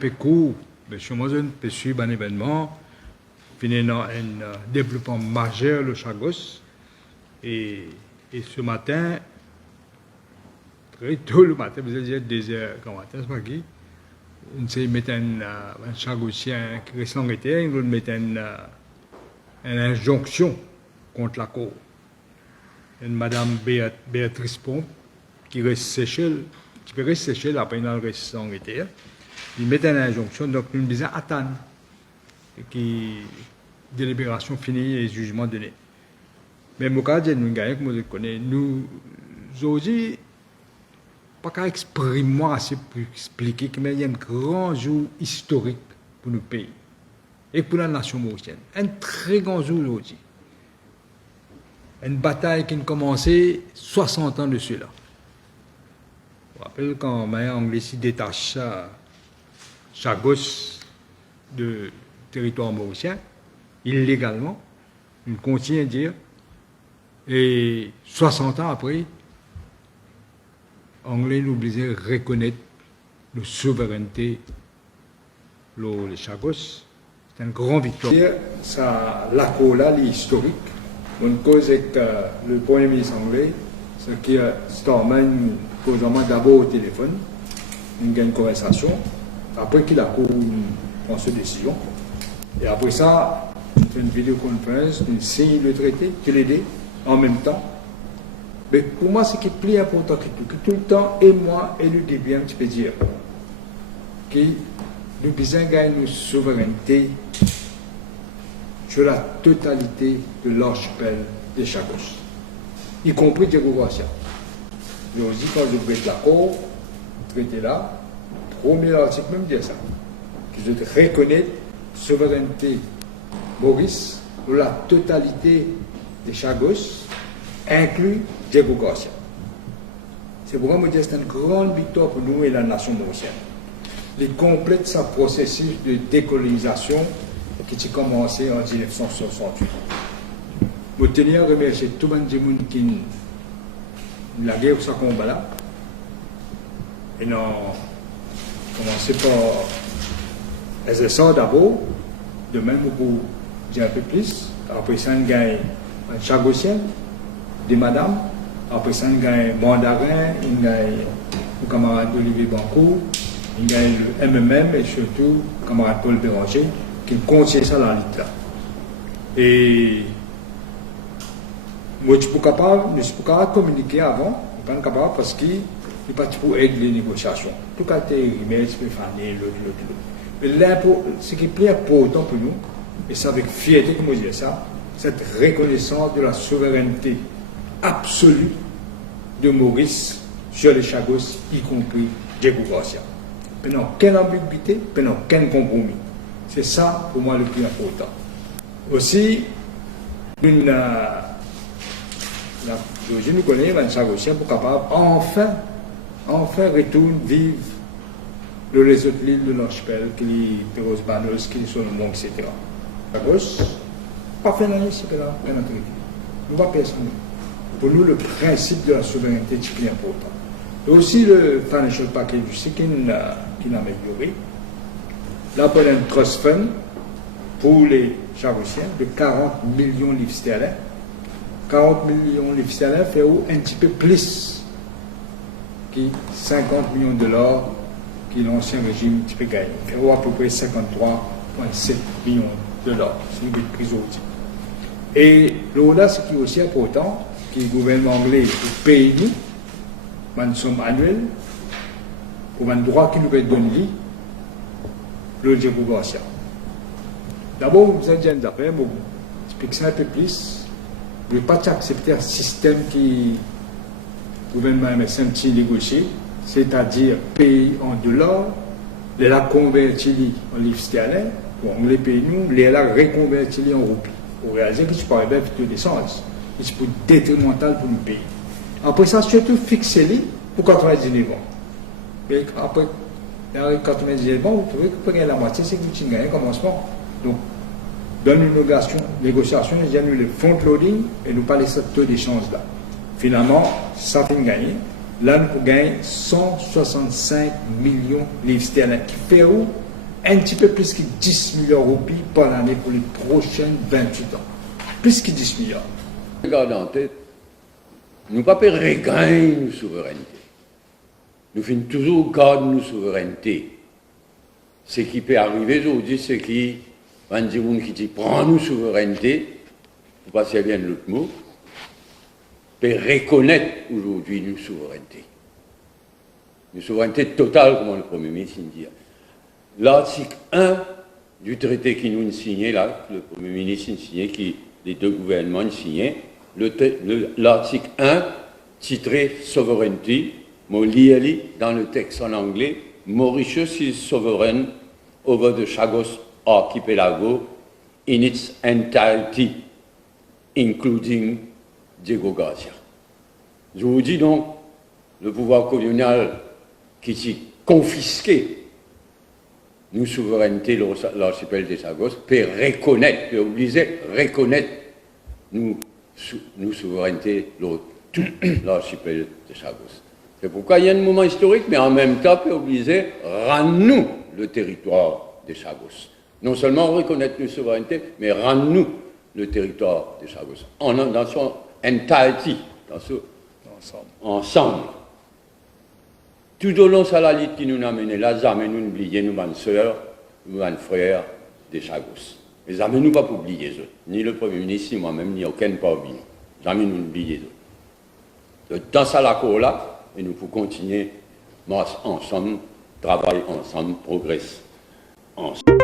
peu court, mais je peux suivre un événement, finir un développement majeur le Chagos. Et ce matin, très tôt le matin, vous allez dire 2h du matin, c'est pas qui, on s'est mis un Chagosien qui reste en été, on met une injonction contre la cour. Une madame Béatrice Pompe qui reste séchée, qui peut rester séchée après dans le reste en été. Il met une injonction, donc nous disons attendre qui délibération finie et jugement donné. Mais mon cas, nous connaissons, nous aujourd'hui, pas qu'à exprimer assez pour expliquer qu'il y a un grand jour historique pour notre pays et pour la nation mauricienne. Un très grand jour aujourd'hui. Une bataille qui a commencé 60 ans de cela. Je me rappelle quand Maya Anglais s'y détache Chagos de territoire mauricien, illégalement, il continue à dire, et 60 ans après, Anglais nous obligeait à reconnaître la souveraineté les Chagos. C'est une grande victoire. Ça, l'accord là, l'historique, on cause avec le Premier ministre anglais, ce qui est Storman pose d'abord au téléphone, une gagne conversation, après qu'il a prend cette décision, et après ça, on fait une vidéoconférence, on signe le traité, qu'il aide en même temps. Mais pour moi, ce qui est plus important que tout le temps, et moi, et le début, tu peux dire, que nous besoin de gagner une souveraineté sur la totalité de l'archipel de Chagos, y compris Diego Garcia. Mais aussi, quand je vais l'accord, traité là, premier article même dit ça, que je reconnais souveraineté Maurice pour la totalité de Chagos, inclus Diego Garcia. C'est pourquoi je dis que c'est une grande victoire pour nous et la nation mauricienne. Il complète sa processus de décolonisation qui a commencé en 1968. Je tenir à remercier tout le monde qui la guerre pour ce combat là. Et non, commencer par SSA d'abord, de même pour dire un peu plus. Après ça, on gagne un Chagosien, des madames. Après ça, on gagne Mandarin, on gagne le camarade Olivier Bancourt, on gagne le MMM et surtout le camarade Paul Béranger qui contient ça dans la lutte là. Et moi, je suis pas capable de communiquer avant, je ne suis pas capable parce qu'il n'est pas pour aider les négociations. Tout cas, tu peux faire l'autre. Mais ce qui est plus important pour nous, et c'est avec fierté que je dis ça, cette reconnaissance de la souveraineté absolue de Maurice sur les Chagos, y compris Diego Garcia. Pendant aucune ambiguïté, pendant aucun compromis. C'est ça, pour moi, le plus important. Aussi, je nous connais, les Chagosiens, pour capable, enfin retourner vivre les autres îles de l'archipel, qui sont Perros Banos, qui sont le monde, etc. Chagos, pas fait l'année, c'est là, rien à traiter. Nous ne va personne. Pour nous, le principe de la souveraineté est très important. Et aussi le financial package, je sais qu'il a amélioré. Là, on a un trust fund pour les Chagosiens de 40 millions de livres sterling. 40 millions de livres sterling fait un petit peu plus que 50 millions de dollars que l'ancien régime peut gagner. Fait à peu près 53,7 millions de dollars. C'est une prise au-dessus. Et là, ce qui est aussi important, que le gouvernement anglais paye nous, une somme annuelle, pour un droit qui nous peut donner le Diego Garcia. D'abord, vous avez dit une affaire, bon, j'explique ça un peu plus. Je ne veux pas accepter un système qui le gouvernement MSM négocié, c'est-à-dire payer en dollars, les la convertir en livres sterling, bon, on les paye nous, les la reconvertir en roupies. Pour réaliser que tu peux arriver à plutôt des sens. C'est pour détrimental pour le pays. Après ça, surtout fixer les pour 99 ans. Et après, dans 99 ans, vous trouvez que vous prenez la moitié, c'est que vous avez gagné un commencement. Donc, dans une négociation, il y a le front loading et nous parlons de ce taux d'échange là. Finalement, ça fait gagner. Là, nous gagnons 165 millions de livres sterling qui fait où un petit peu plus que 10 milliards de roupies par année pour les prochaines 28 ans. Plus que 10 milliards. Regardez en tête, nous ne pouvons pas regagner nos souverainetés. Nous finissons toujours garder nos souverainetés. Ce qui peut arriver aujourd'hui, c'est qui, on dit qui dit prend nos souverainetés, pour passer bien l'autre mot, peut reconnaître aujourd'hui nos souverainetés. Une souveraineté totale, comme le Premier ministre dit. L'article 1 du traité qui nous a signé, là, le Premier ministre a signé, qui les deux gouvernements ont signé, l'article 1, titré Sovereignty, dans le texte en anglais, Mauritius is sovereign over the Chagos archipelago in its entirety, including Diego Garcia. Je vous dis donc, le pouvoir colonial qui s'est confisqué nos souverainetés, l'archipel des Chagos, peut reconnaître, peut obliger reconnaître nos souverainetés, tout l'archipel des Chagos. C'est pourquoi il y a un moment historique, mais en même temps, peut obliger rendre-nous le territoire des Chagos. Non seulement reconnaître nos souverainetés, mais rendre-nous le territoire des Chagos. Dans son entirety, dans ce ensemble. Tout au long de la lutte qui nous a mené là, jamais nous n'oublions nos sœurs, nos frères des Chagos. Et jamais nous pas oublier eux. Ni le Premier ministre, ni moi-même, ni aucun parmi nous. Jamais nous n'oublions eux. Dans ça, la cour là, et nous pouvons continuer, marcher ensemble, travailler ensemble, progresser ensemble.